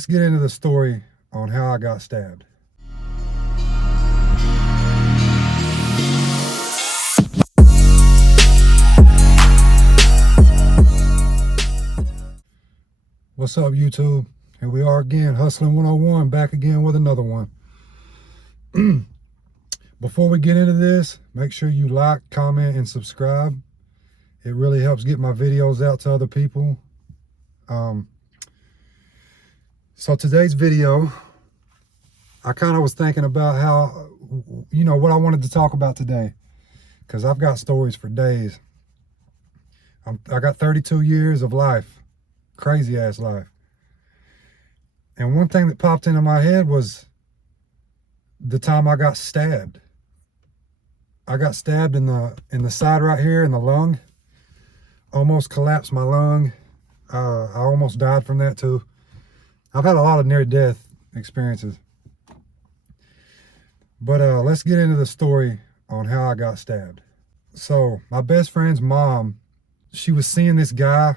let's get into the story on how I got stabbed. What's up, YouTube? Here we are again, Hustling 101, back again with another one. Before we get into this, make sure you like, comment, and subscribe. It really helps get my videos out to other people. So today's video, I kind of was thinking about how, what I wanted to talk about today, because I've got stories for days. I got 32 years of life, crazy ass life. And one thing that popped into my head was the time I got stabbed. I got stabbed in the side right here, in the lung. Almost collapsed my lung. I almost died from that too. I've had a lot of near-death experiences. But let's get into the story on how I got stabbed. So my best friend's mom, she was seeing this guy.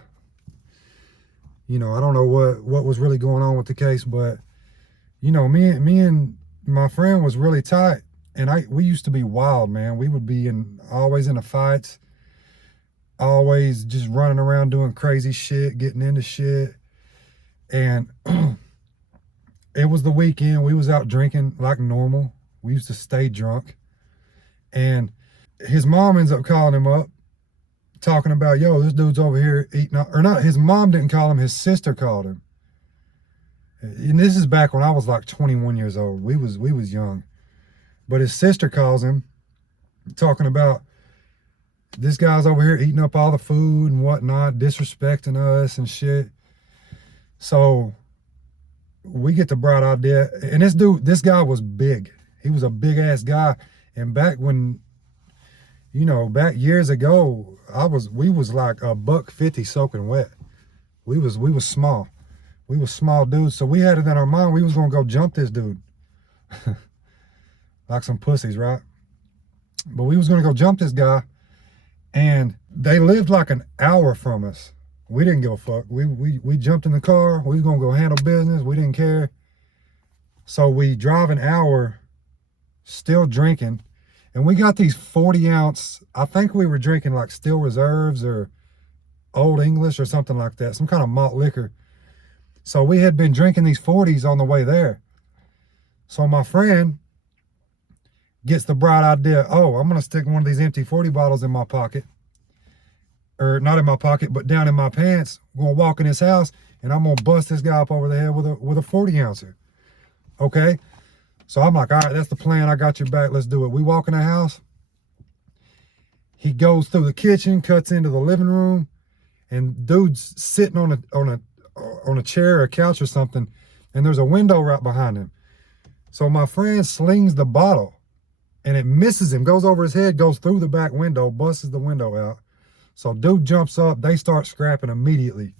I don't know what was really going on with the case, but me and my friend was really tight, and we used to be wild, man. We would be always in the fights, always just running around doing crazy shit, getting into shit. And it was the weekend. We was out drinking like normal. We used to stay drunk. And his mom ends up calling him up, talking about, yo, this dude's over here eating up. Or not, his mom didn't call him, his sister called him. And this is back when I was like 21 years old. We was young. But his sister calls him, talking about, this guy's over here eating up all the food and whatnot, disrespecting us and shit. So we get the bright idea. And this guy was big. He was a big ass guy. And back when, back years ago, we was like $150 soaking wet. We was small. We was small dudes. So we had it in our mind, we was gonna go jump this dude. Like some pussies, right? But we was gonna go jump this guy. And they lived like an hour from us. We didn't give a fuck. We jumped in the car. We was gonna go handle business. We didn't care. So we drive an hour, still drinking. And we got these 40-ounce, I think we were drinking like Steel Reserves or Old English or something like that. Some kind of malt liquor. So we had been drinking these 40s on the way there. So my friend gets the bright idea, oh, I'm going to stick one of these empty 40 bottles in my pocket. Or not in my pocket, but down in my pants. I'm going to walk in his house and I'm going to bust this guy up over the head with a 40-ouncer. Okay? So I'm like, all right, that's the plan. I got your back. Let's do it. We walk in the house. He goes through the kitchen, cuts into the living room, and dude's sitting on a chair or a couch or something, and there's a window right behind him. So my friend slings the bottle, and it misses him, goes over his head, goes through the back window, busts the window out. So dude jumps up. They start scrapping immediately.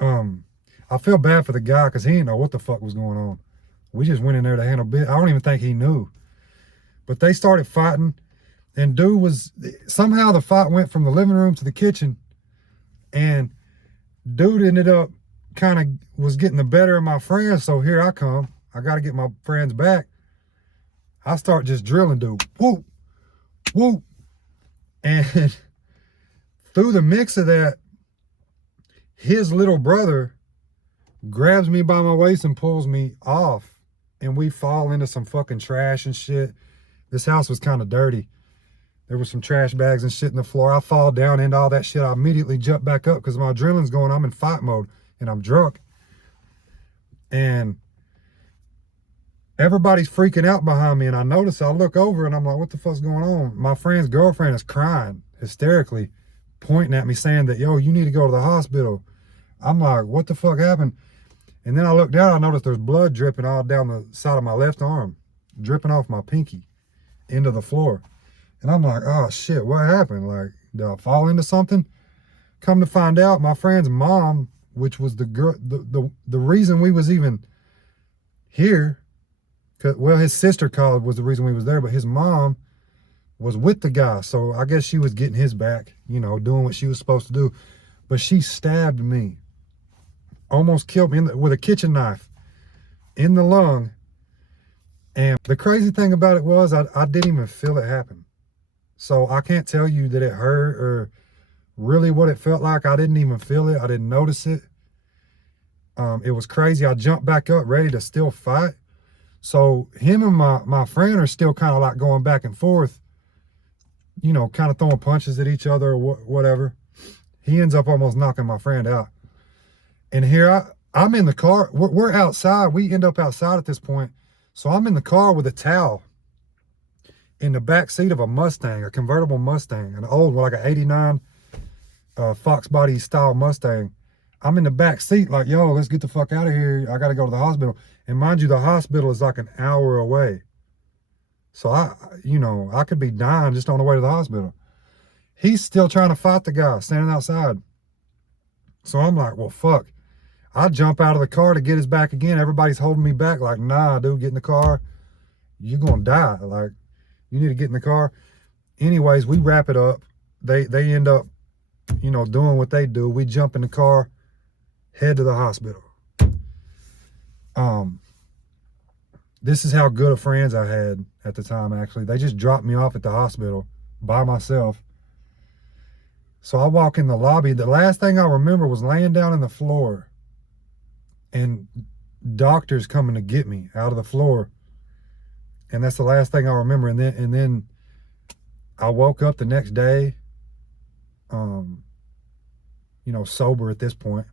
I feel bad for the guy because he didn't know what the fuck was going on. We just went in there to handle business. I don't even think he knew. But they started fighting, and somehow the fight went from the living room to the kitchen, and dude ended up was getting the better of my friend. So here I come. I got to get my friends back. I start just drilling dude. Whoop, whoop. And through the mix of that, his little brother grabs me by my waist and pulls me off. And we fall into some fucking trash and shit. This house was kind of dirty. There were some trash bags and shit in the floor. I fall down into all that shit. I immediately jump back up because my adrenaline's going. I'm in fight mode and I'm drunk. And everybody's freaking out behind me. And I look over and I'm like, what the fuck's going on? My friend's girlfriend is crying hysterically, pointing at me saying that, yo, you need to go to the hospital. I'm like, what the fuck happened? And then I look down, I notice there's blood dripping all down the side of my left arm, dripping off my pinky into the floor. And I'm like, oh shit, what happened? Like, did I fall into something? Come to find out, my friend's mom, which was the girl, the reason we was even here, well, his sister called was the reason we was there, but his mom was with the guy. So I guess she was getting his back, doing what she was supposed to do. But she stabbed me. almost killed me with a kitchen knife in the lung. And the crazy thing about it was I didn't even feel it happen. So I can't tell you that it hurt or really what it felt like. I didn't even feel it. I didn't notice it. It was crazy. I jumped back up ready to still fight. So him and my friend are still kind of like going back and forth, you know, kind of throwing punches at each other or whatever. He ends up almost knocking my friend out. And here I'm in the car. We're outside. We end up outside at this point. So I'm in the car with a towel in the back seat of a Mustang, a convertible Mustang, an old one, like an 89 Fox body style Mustang. I'm in the back seat like, yo, let's get the fuck out of here. I got to go to the hospital. And mind you, the hospital is like an hour away. So I could be dying just on the way to the hospital. He's still trying to fight the guy standing outside. So I'm like, well, fuck. I jump out of the car to get his back again. Everybody's holding me back like, nah, dude, get in the car. You're going to die. Like, you need to get in the car. Anyways, we wrap it up. They end up, you know, doing what they do. We jump in the car, head to the hospital. This is how good of friends I had at the time, actually. They just dropped me off at the hospital by myself. So I walk in the lobby. The last thing I remember was laying down on the floor and doctors coming to get me out of the floor. And that's the last thing I remember. And then I woke up the next day, you know, sober at this point.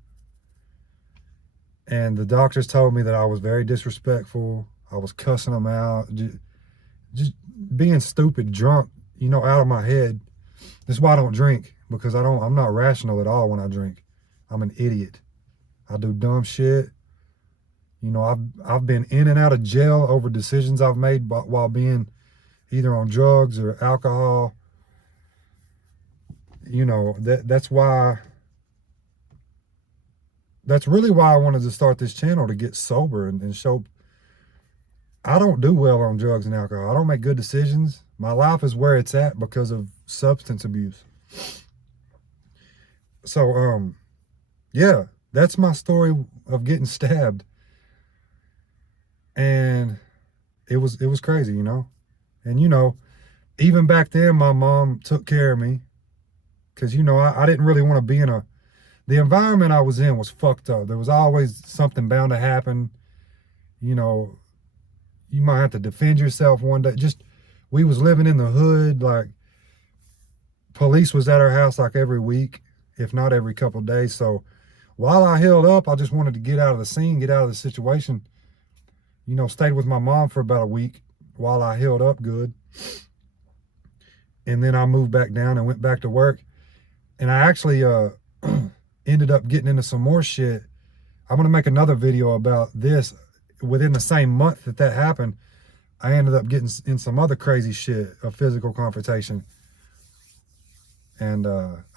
And the doctors told me that I was very disrespectful. I was cussing them out, just being stupid, drunk, you know, out of my head. This is why I don't drink, because I'm not rational at all when I drink. I'm an idiot. I do dumb shit. You know, I've been in and out of jail over decisions I've made while being either on drugs or alcohol. You know, that's really why I wanted to start this channel, to get sober and show I don't do well on drugs and alcohol. I don't make good decisions. My life is where it's at because of substance abuse. So, yeah, that's my story of getting stabbed. And it was crazy, you know? And, you know, even back then, my mom took care of me because, you know, I didn't really want to be in the environment I was in was fucked up. There was always something bound to happen. You know, you might have to defend yourself one day. We was living in the hood. Like, police was at our house like every week, if not every couple of days. So while I healed up, I just wanted to get out of the scene, get out of the situation. You know, stayed with my mom for about a week while I healed up good. And then I moved back down and went back to work. And I actually ended up getting into some more shit. I'm going to make another video about this. Within the same month that happened, I ended up getting in some other crazy shit, a physical confrontation. And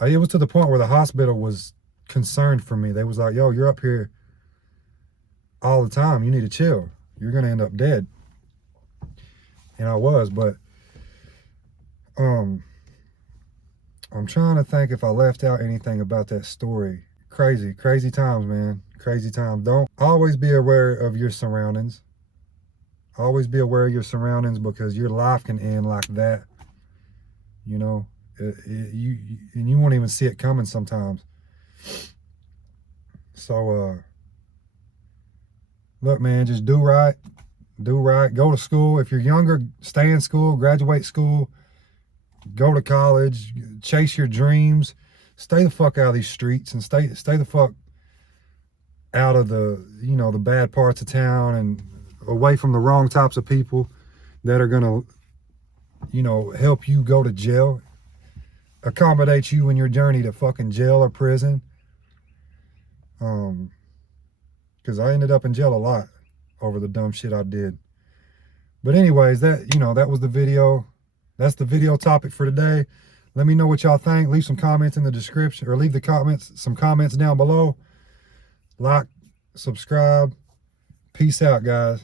it was to the point where the hospital was concerned for me. They was like, yo, you're up here all the time. You need to chill. You're going to end up dead. And I was, but I'm trying to think if I left out anything about that story. Crazy times, man. Crazy times. Don't always be aware of your surroundings. Always be aware of your surroundings, because your life can end like that. You know, you won't even see it coming sometimes. So, look, man, just do right. Do right. Go to school. If you're younger, stay in school, graduate school, go to college, chase your dreams. Stay the fuck out of these streets and stay the fuck out of the, you know, the bad parts of town and away from the wrong types of people that are gonna, you know, help you go to jail, accommodate you in your journey to fucking jail or prison. Because I ended up in jail a lot over the dumb shit I did. But anyways, that was the video. That's the video topic for today. Let me know what y'all think. Leave some comments in the description, or leave some comments down below. Like, subscribe. Peace out, guys.